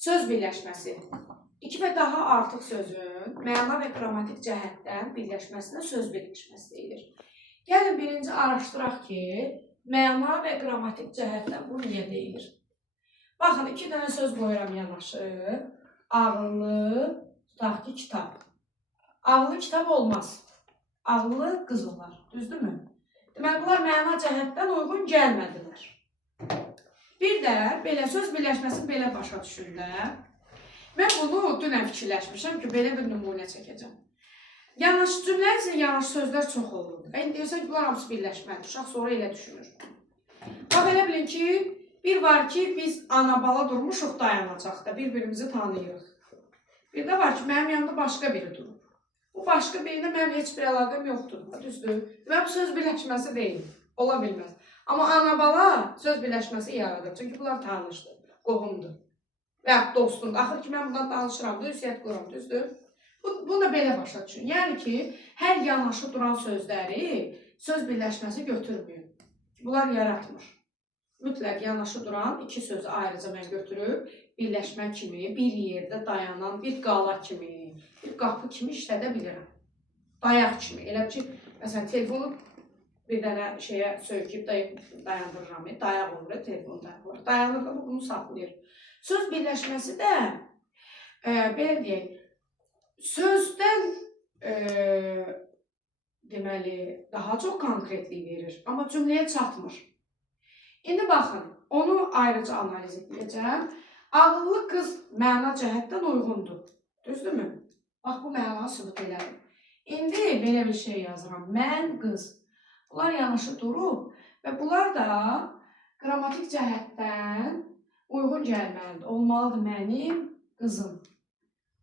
Söz birləşməsi. İki və daha artıq sözün məna və qrammatik cəhətdən birləşməsinə söz birləşməsi deyilir. Gəlin birinci araşdıraq ki, məna və qrammatik cəhətdən bu niyə deyilir? Baxın, iki dənə söz qoyuram yanaşı. Ağıllı, tutaq ki, kitab. Ağıllı kitab olmaz. Ağıllı qız olar, düzdürmü? Deməli, bunlar məna cəhətdən uyğun gəlmədilər. Bir də belə söz birləşməsini belə başa düşürlər. Mən bunu dünən fikirləşmişəm ki, belə bir nümunə çəkəcəm. Yanaşı cümlə üçün yanaşı sözlər çox olur. Yəni deyirsən ki, bunlar hamısı birləşmədir. Uşaq sonra elə düşünür. Bax, elə bilin ki, bir var ki, biz ana-bala durmuşuq dayanacaqda, bir-birimizi tanıyırıq. Bir də var ki, mənim yanımda başqa biri durur. Bu başqa birində mənim heç bir əlaqəm yoxdur. Düzdür? Və bu söz birləşməsi deyil. Ola bilməz. Amma ana-bala söz birləşməsi yaradır. Çünki bunlar tanışdır, qohumdur. Və dostumdur. Axır ki, mən bundan danışıram, ünsiyyət quram, düzdür? Bunu da belə başa düşün. Yəni ki, hər yanaşı duran sözləri söz birləşməsi götürmüyor. Bunlar yaratmır. Mütləq yanaşı duran iki sözü ayrıca mən götürüb, birləşmə kimi, bir yerdə dayanan bir qala kimi, bir qapı kimi işlədə bilirəm. Dayaq kimi. Elə ki, məsələn, telefonu bir dənə şeyə söyküb dayandırıram. Dayaq olur, telefon dayaq olur. Dayanır da bunu saxlayır. Söz birləşməsi də, belə deyək, sözdən deməli, daha çox konkretlik verir, amma cümləyə çatmır. İndi baxın, onu ayrıca analiz edəcəm. Ağıllı qız məna cəhətdən uyğundur. Düzdürmü? Bax, bu mənanı sübut elədim. İndi belə bir şey yazıram. Mən qız. Bunlar yanaşı durub və bunlar da qrammatik cəhətdən uyğun gəlməlidir. Olmalıdır mənim qızım.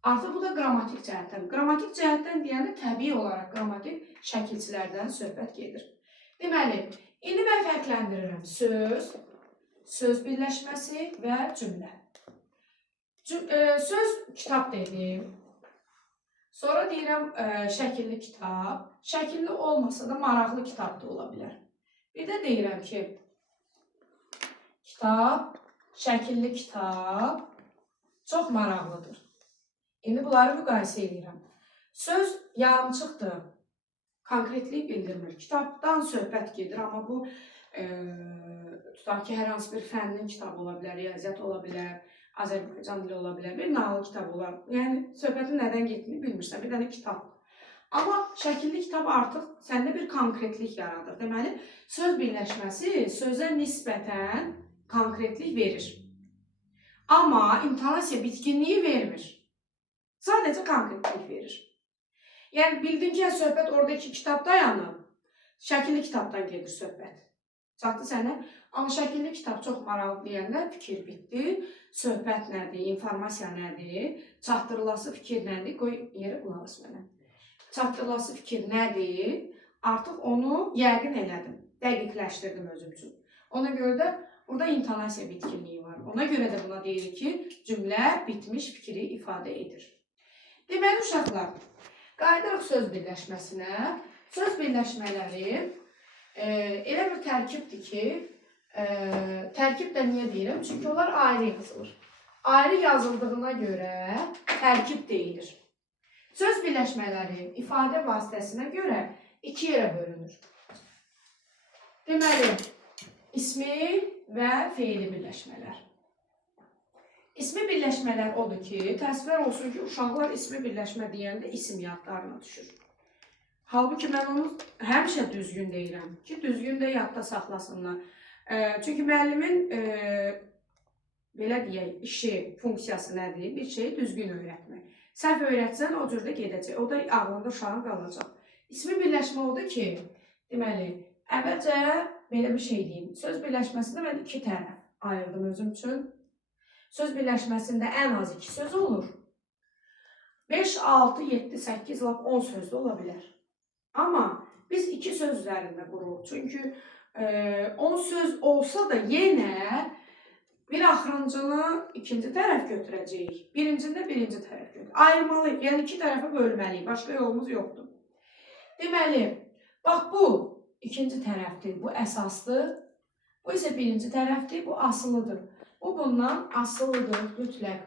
Artıq bu da qrammatik cəhətdən. Qrammatik cəhətdən deyəndə təbii olaraq qrammatik şəkilçilərdən söhbət gedir. Deməli, indi mən fərqləndirirəm söz, söz birləşməsi və cümlə. Söz kitab dedim. Sonra deyirəm şəkilli kitab. Şəkilli olmasa da maraqlı kitab da ola bilər. Bir də deyirəm ki, kitab, şəkilli kitab çox maraqlıdır. İndi bunları müqayisə edirəm. Söz yarımçıqdır. Konkretlik bildirmir. Kitabdan söhbət gedir, amma bu tutaq ki, hər hansı bir fənnin kitabı ola bilər, riyaziyyat ola bilər, Azərbaycan dili ola bilər, bir nağıl kitab olar. Yəni, söhbətin nədən getdiyini bilmirsən, bir dənə kitab. Amma şəkilli kitab artıq səndə bir konkretlik yaradır. Deməli, söz birləşməsi sözə nisbətən konkretlik verir. Amma intonasiya bitkinliyi vermir. Sadəcə konkretlik verir. Yəni, bildin ki, söhbət oradakı kitab dayanıb, şəkilli kitabdan gedir söhbət. Çatdı sənə? Amma şəkilli kitab çox maraqlı deyəndə fikir bitdi, söhbət nədir, informasiya nədir, çatdırılası fikir nədir, qoy yerə qulaq as mənə. Çatdırılası fikir nədir, artıq onu yəqin elədim, dəqiqləşdirdim özüm üçün. Ona görə də burada intonasiya bitkinliyi var. Ona görə də buna deyilir ki, cümlə bitmiş fikri ifadə edir. Deməli, uşaqlar, qayıdırıq söz birləşməsinə. Söz birləşmələri elə bir tərkibdir ki, tərkib də niyə deyirəm? Çünki onlar ayrı yazılır. Ayrı yazıldığına görə tərkib deyilir. Söz birləşmələri ifadə vasitəsinə görə iki yerə bölünür. Deməli, ismi və feili birləşmələr. İsmi birləşmələr odur ki, təsvir olsun ki, uşaqlar ismi birləşmə deyəndə isim yadlarına düşür. Halbuki mən onu həmişə düzgün deyirəm ki, düzgün də yadda saxlasınlar. Çünki müəllimin, belə deyək, işi, funksiyası nədir? Bir şeyi düzgün öyrətmək. Səhv öyrətsən, o cürdə gedəcək. O da ağlında uşağın qalacaq. İsmi birləşmə odur ki, deməli, əvvəlcə belə bir şey deyim. Söz birləşməsində mən iki tərəf ayırdım özüm üçün. Söz birləşməsində ən az iki söz olur. 5, 6, 7, 8, 10 söz də ola bilər. Amma biz iki söz üzərində qururuq. Çünki 10 söz olsa da yenə bir axırıncını ikinci tərəf götürəcəyik. Birincində birinci tərəf götürəcəyik. Ayırmalıyıq, yəni iki tərəfə bölməliyik. Başqa yolumuz yoxdur. Deməli, bax bu ikinci tərəfdir, bu əsasdır. Bu isə birinci tərəfdir, bu asılıdır. Bu bundan asılıdır mütləq.